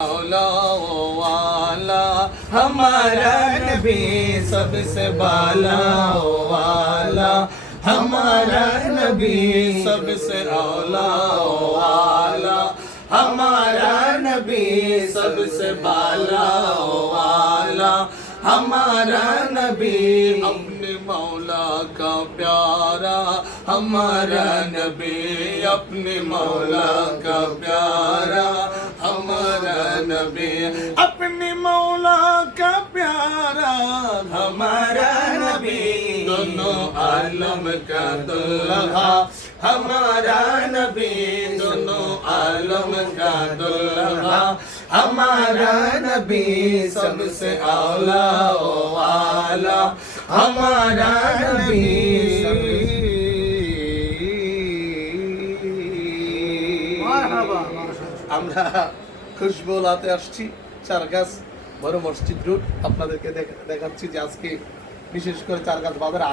मौला वाला हमारा नबी सबसे बाला वाला हमारा नबी सबसे औला वाला हमारा नबी सबसे बाला वाला हमारा नबी अपने मौला का प्यारा हमारा नबी अपने मौला का प्यारा हमारा नबी अपने मौला का प्यारा हमारा नबी दोनों आलम का दुल्हा हमारा नबी दोनों आलम का दुल्हा हमारा नबी सबसे औला वाला हमारा नबी আমরা খুশবু লাতে আসছি চারগাছ বড় মসজিদ রোড আপনাদেরকে দেখাচ্ছি যে আজকে বিশেষ করে চারগাছ বাজারে